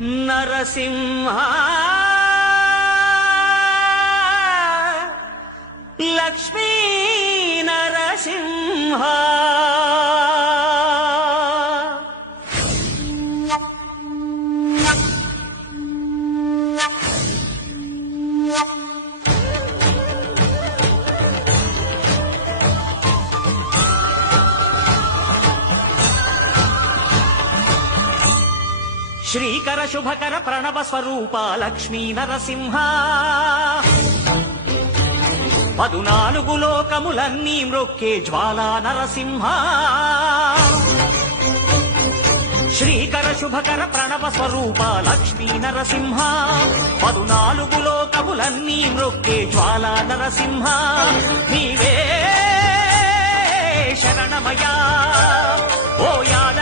నరసింహ లక్ష్మీ నరసింహ శ్రీకర శుభకర ప్రణవ స్వరూప లక్ష్మీ నరసింహ 14 లోకములన్నీ మ్రొక్కే జ్వాలా నరసింహ శ్రీకర శుభకర ప్రణవ స్వరూప లక్ష్మీ నరసింహ 14 లోకములన్నీ మ్రొక్కే జ్వాలా నరసింహ నీవే శరణమయా ఓ యాద